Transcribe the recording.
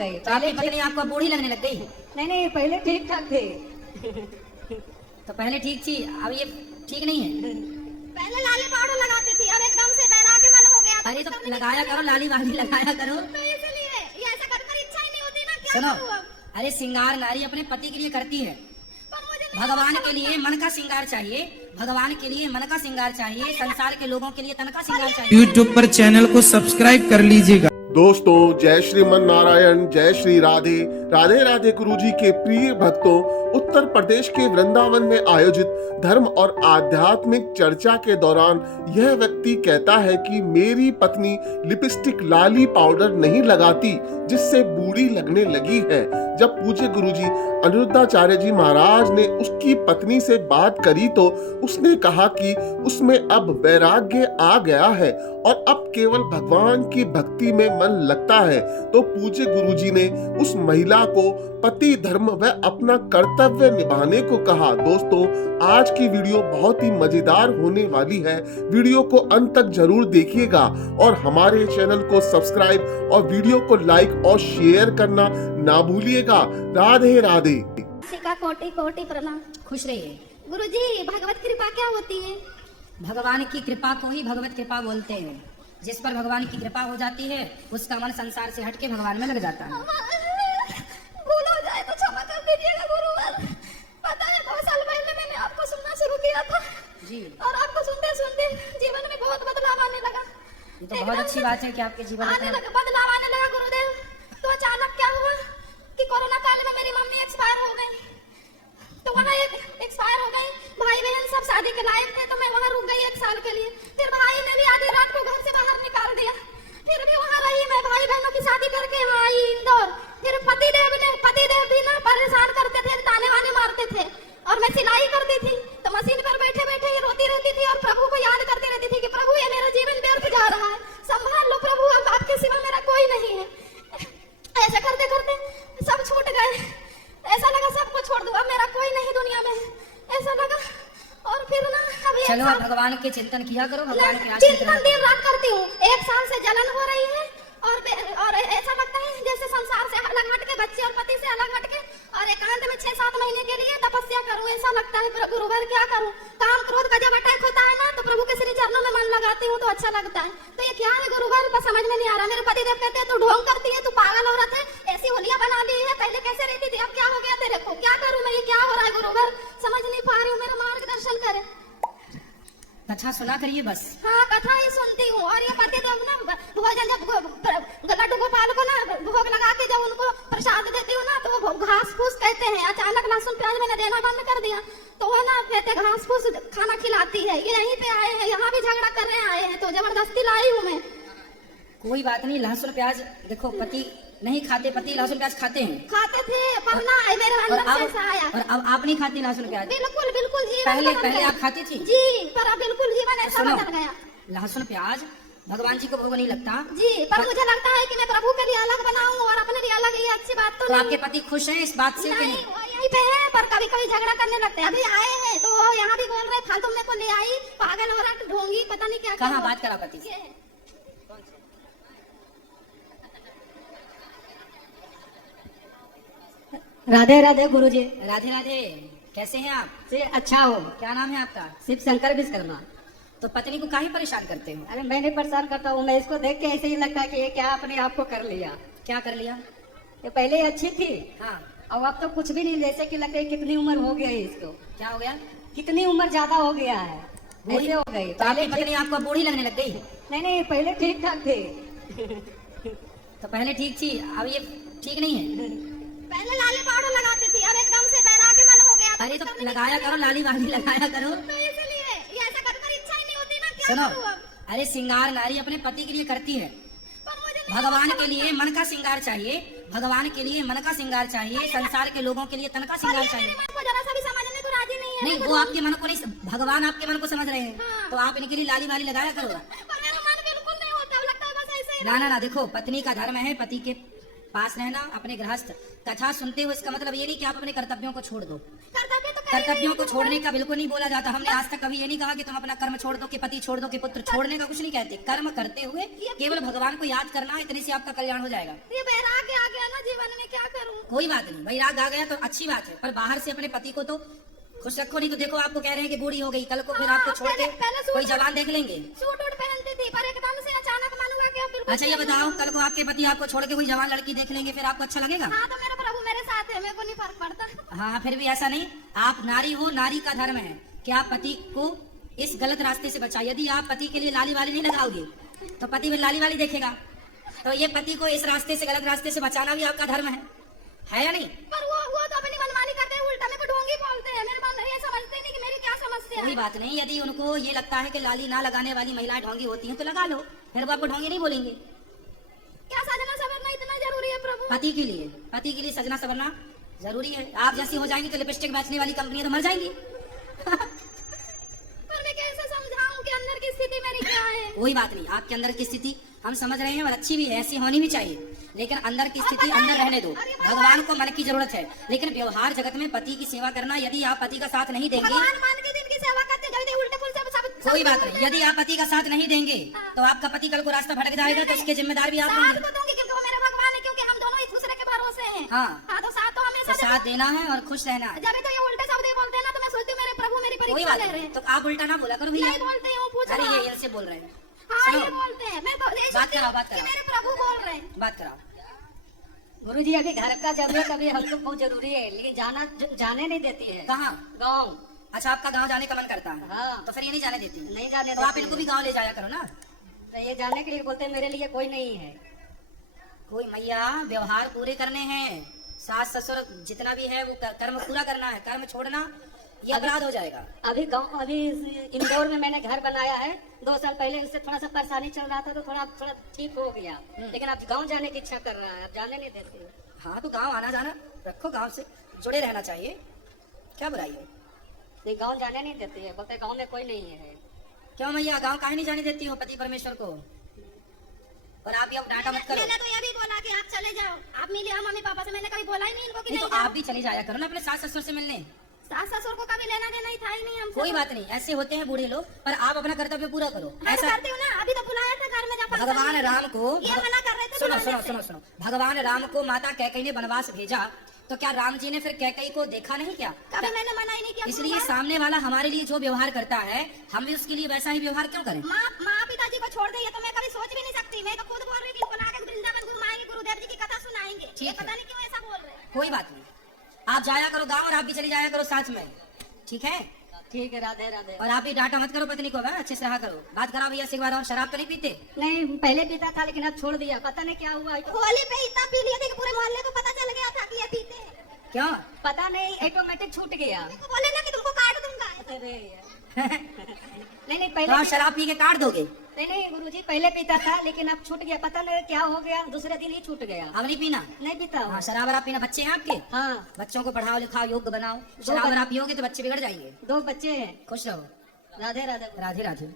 गई। तो आपकी पत्नी आपको बूढ़ी लगने लग गई? नहीं नहीं, पहले ठीक ठाक थे। तो पहले ठीक थी, अब ये ठीक नहीं है। पहले लाली पाउडर लगाती थी, अब एकदम से बैरागी मन हो गया। अरे तो लगाया करो, लाली वाली लगाया करो। तो इसलिए ये ऐसा कर इच्छा ही नहीं होती ना, क्या सुनो, करूं अब? अरे श्रृंगार नारी अपने पति के लिए करती है। पर मुझे नहीं भगवान अच्छा के लिए मन का श्रृंगार चाहिए, भगवान के लिए मन का श्रृंगार चाहिए, संसार के लोगों के लिए तन का श्रृंगार चाहिए। YouTube पर चैनल को सब्सक्राइब कर लीजिएगा। दोस्तों, जय श्रीमन नारायण, जय श्री राधे राधे राधे। गुरु जी के प्रिय भक्तों, उत्तर प्रदेश के वृंदावन में आयोजित धर्म और आध्यात्मिक चर्चा के दौरान यह व्यक्ति कहता है कि मेरी पत्नी लिपस्टिक लाली पाउडर नहीं लगाती, जिससे बूढ़ी लगने लगी है। जब पूज्य गुरुजी अनिरुद्धाचार्य जी महाराज ने उसकी पत्नी से बात करी तो उसने कहा कि उसमें अब वैराग्य आ गया है और अब केवल भगवान की भक्ति में मन लगता है। तो पूज्य गुरुजी ने उस महिला को पति धर्म व अपना कर्तव्य निभाने को कहा। दोस्तों, आज की वीडियो बहुत ही मजेदार होने वाली है। वीडियो को अंत तक जरूर देखिएगा और हमारे चैनल को सब्सक्राइब और वीडियो को लाइक और शेयर करना ना भूलिएगा। राधे राधे। का कोटि कोटि प्रणाम। खुश रहिए। गुरुजी, भगवत कृपा क्या होती है? भगवान की कृपा को ही भगवत कृपा बोलते हैं। जिस पर भगवान की कृपा हो जाती है उसका मन संसार से हटके भगवान में लग जाता है। भूल हो जाए तो क्षमा कर दीजिएगा गुरुवर। पता है 2 साल पहले मैंने आपको सुनना शुरू किया था जी, और आपको सुनते सुनते जीवन में बहुत बदलाव आने लगा। ये तो बहुत अच्छी बात है कि आपके जीवन आने में लगा, बदलाव आने लगा गुरुदेव। तो अचानक क्या हुआ कि कोरोना काल में मेरी मम्मी एक्सपायर हो गई। तो वहाँ एक्सपायर हो गई, भाई बहन सब शादी के लायक थे, तो मैं वहाँ रुक गई 1 साल के लिए। फिर भाई ने भी आधी रात को घर से बाहर निकाल दिया। फिर भी वहाँ रही मैं, भाई बहनों की शादी करके यहाँ आई इंदौर। फिर पतिदेव भी ना परेशान करते थे, ताने वाने मारते थे और मैं सिलाई करती थी। तो मशीन पर बैठे बैठे ही रोती रहती थी और प्रभु को याद करती रहती थी कि प्रभु ये मेरा जीवन व्यर्थ जा रहा है, संभाल लो प्रभु, अब आपके सिवा मेरा कोई नहीं है। ऐसे करते करते सब छूट गए। ऐसा लगा सबको छोड़ दूं, अब मेरा कोई नहीं दुनिया में, ऐसा लगा। और फिर ना अभी चलो भगवान के चिंतन किया करो, भगवान के आश्रित चिंतन रहो। दिन रात करती हूँ। 1 साल से जलन हो रही है और ऐसा लगता है जैसे संसार से अलग हट के, बच्चे और पति से अलग हट के और एकांत में 6-7 महीने के लिए तपस्या करूँ, ऐसा लगता है। गुरुवर क्या करूँ? काम क्रोध का जब अटैक होता है ना, तो प्रभु के श्री चरणों में मन लगाती हूँ तो अच्छा लगता है। तो ये क्या है गुरुवर, बस समझ में नहीं आ रहा। मेरे पति देव कहते हैं तू ढोंग करती है, तू पागल औरत है, ऐसी होलिया बना ली है, पहले कैसे रहती थी, अब क्या हो गया तेरे को? क्या करूँ मैं, ये क्या हो रहा है गुरुवर? समझ नहीं पा रही हूँ, मेरा मार्गदर्शन करे। अच्छा सुना करिए बस। हाँ, कथा ही सुनती हूँ। और ये पति देव ना भोजन जब लड्डू गोपाल को ना भोग लगा के जब उनको प्रसाद देती हूँ ना, तो वो घास फूस कहते हैं। अचानक लहसुन प्याज मैंने देना बंद कर दिया, तो वो ना कहते घास फूस खाना खिलाती है। ये यहीं पे आए हैं, यहाँ भी झगड़ा करने आए हैं, तो जबरदस्ती लाई हूँ मैं। कोई बात नहीं, लहसुन प्याज देखो पति नहीं खाते, पति लहसुन प्याज खाते हैं। खाते थे पर ना मेरे अंदर से ऐसा आया। और अब आप नहीं खाती लहसुन प्याज? बिल्कुल बिल्कुल जीवन पहले बदल पहले गया। आप खाती थी जी, पर अब बिल्कुल जीवन ऐसा सुनो, बदल गया लहसुन प्याज भगवान जी को भोग नहीं लगता जी। पर मुझे लगता है कि मैं प्रभु के लिए अलग बनाऊं और अपने लिए अलग, ये अच्छी बात तो तो नहीं। आपके पति खुश हैं इस बात से? नहीं, वो यहीं पे है, पर कभी कभी झगड़ा करने लगते हैं। अभी आए हैं तो वो यहाँ भी बोल रहे फालतू मेरे को ले आई, पागल हो रहा, ढोंगी, पता नहीं क्या। कहाँ बात करा पति से? राधे राधे गुरुजी। राधे राधे। कैसे हैं आप? से अच्छा हो। क्या नाम है आपका? शिव शंकर विश्वकर्मा। तो पत्नी को काहे परेशान करते हो? अरे मैं नहीं परेशान करता हूँ, मैं इसको देख के ऐसे ही लगता है कि ये क्या अपने आप को कर लिया। क्या कर लिया? ये पहले अच्छी थी, हाँ, अब तो कुछ भी नहीं, जैसे कि लगता है कितनी उम्र हो गई है इसको। क्या हो गया? कितनी उम्र ज्यादा हो गया है, ऐसे हो गई। तो आपकी पत्नी आपको बूढ़ी लगने लग गई? नहीं नहीं, पहले ठीक ठाक थे। तो पहले ठीक थी, अब ये ठीक नहीं है। पहले लाली पाउडर लगाती थी, अब एकदम से बैरागी मन हो गया। अरे तो लगाया करो, लाली वाली लगाया करो। तो इसलिए ये ऐसा कर इच्छा ही नहीं होती ना, क्या सुनो, करूं अब? अरे श्रृंगार नारी अपने पति के लिए करती है। पर मुझे नहीं भगवान के लिए मन का श्रृंगार चाहिए, भगवान के लिए मन का श्रृंगार चाहिए, संसार के लोगों के लिए तन का श्रृंगार मेरे चाहिए। मन को जरा सा भी समझने को राजी नहीं है। नहीं, वो आपके मन को नहीं, भगवान आपके मन को समझ रहे हैं। तो आप इनके लिए लाली वाली लगाया करो। पर मेरा मन बिल्कुल नहीं होता, लगता है बस ऐसे ही। ना ना ना, देखो पत्नी का धर्म है पति के पास रहना, अपने गृहस्थ कथा सुनते हो, इसका मतलब ये नहीं कि आप अपने कर्तव्यों को छोड़ दो। कर्तव्य तो कर्तव्यों को छोड़ने का बिल्कुल नहीं बोला जाता। हमने आज तक कभी ये नहीं कहा कि तुम अपना कर्म छोड़ दो, कि पति छोड़ दो, कि पुत्र छोड़ने का कुछ नहीं कहते। कर्म करते हुए केवल भगवान को याद करना, इतने से आपका कल्याण हो जाएगा। ये बैराग्य आ गया ना जीवन जीवन में क्या करूं? कोई बात नहीं, वैराग आ गया तो अच्छी बात है, पर बाहर से अपने पति को तो खुश रखो, नहीं तो देखो आपको कह रहे हैं कि बूढ़ी हो गई, कल को फिर हाँ, आपको छोड़ के पहले सूट- कोई जवान देख लेंगे। सूट वूट पहनती थी पर एकदम से अचानक मन हुआ कि अब बिल्कुल अच्छा ये बताओ, कल को आपके पति आपको छोड़ के कोई जवान लड़की देख लेंगे, फिर आपको अच्छा लगेगा? हाँ तो मेरे प्रभु मेरे साथ है, मेरे को नहीं फर्क पड़ता। हाँ फिर भी ऐसा नहीं, आप नारी हो, नारी का धर्म है कि आप पति को इस गलत रास्ते से बचाए। यदि आप पति के लिए लाली वाली नहीं लगाओगे तो पति भी लाली वाली देखेगा, तो ये पति को इस रास्ते से, गलत रास्ते से बचाना भी आपका धर्म है या नहीं? पर वो तो अपनी मनमानी करते हैं, उल्टा मेरे को ढोंगी बोलते हैं, मेरे मन ये समझते नहीं कि मेरी क्या समस्या कोई है। बात नहीं, यदि उनको ये लगता है कि लाली ना लगाने वाली महिलाएं ढोंगी होती हैं तो लगा लो, फिर वो आपको ढोंगी नहीं बोलेंगे। क्या सजना सवरना इतना जरूरी है प्रभु? पति के लिए सजना सवरना जरूरी है। आप जैसी हो जाएंगी तो लिपस्टिक बेचने वाली कंपनियां तो मर जाएंगी। पर मैं कैसे समझाऊं कि अंदर की स्थिति मेरी क्या है? कोई बात नहीं, आपके अंदर की स्थिति हम समझ रहे हैं और अच्छी भी है, ऐसी होनी भी चाहिए, लेकिन अंदर की स्थिति अंदर रहने दो। भगवान को मन की जरूरत है, लेकिन व्यवहार जगत में पति की सेवा करना, यदि आप पति का साथ नहीं देंगे, भगवान मान के दिन की सेवा करते हैं, जब उल्टे पुल सब कोई बात नहीं, यदि आप पति का साथ नहीं देंगे तो आपका पति कल को रास्ता भटक जाएगा, तो उसके जिम्मेदार भी आप साथ होंगे। को दूंगी क्योंकि वो मेरे भगवान है, क्योंकि हम दोनों एक दूसरे के भरोसे हैं। हाँ। हाँ तो साथ तो तो हमेशा साथ देना है और खुश रहना है। जब तो ये उल्टे शब्द बोलते हैं ना तो मैं सोचती हूँ मेरे प्रभु मेरी कोई परीक्षा बात ले रहे नहीं, हैं। तो आप उल्टा ना बोला करो भैया। नहीं बोलते हूँ, पूछ अरे रहा ये हूँ। इनसे बोल रहे हैं। हाँ सुनो, ये बोलते हैं, मैं ये बात सोचती कराओ, हूँ बात कि कराओ। मेरे प्रभु बोल रहे हैं। बात कराओ। गुरुजी अभी घर का जरूरत अभी हमको बहुत जरूरी है, लेकिन जाने नहीं देती है। कहाँ? गाँव। अच्छा आपका गांव जाने का मन करता है? हाँ। तो फिर ये नहीं जाने देती? नहीं जाने तो आप देती इनको है। भी गांव ले जाया करो ना। तो ये जाने के लिए बोलते हैं मेरे लिए कोई नहीं है। कोई मैया व्यवहार पूरे करने हैं, सास ससुर जितना भी है वो कर्म पूरा करना है, कर्म छोड़ना ये अपराध हो जाएगा। अभी इंदौर में मैंने घर बनाया है, 2 साल पहले उससे थोड़ा सा परेशानी चल रहा था तो थोड़ा ठीक हो गया, लेकिन अब गांव जाने की इच्छा कर रहा है, अब जाने नहीं देते। हाँ तो गांव आना जाना रखो, गांव से जुड़े रहना चाहिए, क्या बुराई है? नहीं गांव जाने नहीं देती है, बोलते गांव में कोई नहीं है। क्यों मैया गांव काहे नहीं जाने देती हो पति परमेश्वर को? और आप ये अब डांटा मत करो। मैंने तो ये भी बोला कि आप चले जाओ, आप मिले हो मम्मी पापा से, मैंने कभी बोला ही नहीं इनको कि नहीं नहीं तो आप जाओ। भी चले जाया करो ना अपने सास ससुर से मिलने। सास ससुर को कभी लेना देना ही था ही नहीं हमसे। कोई बात नहीं, ऐसे होते हैं बूढ़े लोग, पर आप अपना कर्तव्य पूरा करो। मैं तो ऐसा करती हूँ ना, अभी तो बुलाया था घर में जब फंक्शन भगवान में। राम को ये मना कर रहे थे सुनो बुलाने सुनो से। सुनो सुनो भगवान राम को माता कैकेयी ने वनवास भेजा, तो क्या राम जी ने फिर कैकेयी को देखा नहीं क्या? कभी मैंने मना ही नहीं किया। इसलिए सामने वाला हमारे लिए जो व्यवहार करता है, हम भी उसके लिए वैसा ही व्यवहार क्यों करें? माँ पिताजी को छोड़ दे, ये तो मैं कभी सोच भी नहीं सकती। मैं तो खुद बोल रही थी इनको लाके वृंदावन घुमाएंगे, गुरुदेव जी की कथा सुनाएंगे। ठीक ये है। पता नहीं क्यों ऐसा बोल रहे हैं। कोई बात नहीं, आप जाया करो गाँव और आप भी चली जाया करो साथ में, ठीक है? ठीक है, राधे राधे। और आप भी डांटा मत करो पत्नी को, अच्छे से रहा करो। बात कराओ भैया से एक बार, और शराब तो नहीं पीते? नहीं पहले पीता था लेकिन अब छोड़ दिया, पता नहीं क्या हुआ। होली पे इतना पी लिया था कि पूरे मोहल्ले को पता चल गया था कि ये पीते हैं। क्यों? पता नहीं ऑटोमेटिक छूट गया। उनको बोले ना कि तुमको काट दूंगा। अरे यार। नहीं तो पहले आप शराब पी के काट दोगे? नहीं गुरुजी पहले पीता था लेकिन अब छूट गया, पता नहीं क्या हो गया, दूसरे दिन ही छूट गया। अब नहीं पीना? नहीं पीता हाँ हूँ। शराब वराब पीना, बच्चे हैं आपके? हाँ बच्चों को पढ़ाओ लिखाओ, योग्य बनाओ। शराब वराब पियोगे तो बच्चे बिगड़ जाएंगे। 2 बच्चे हैं। खुश रहो। राधे राधे। राधे राधे।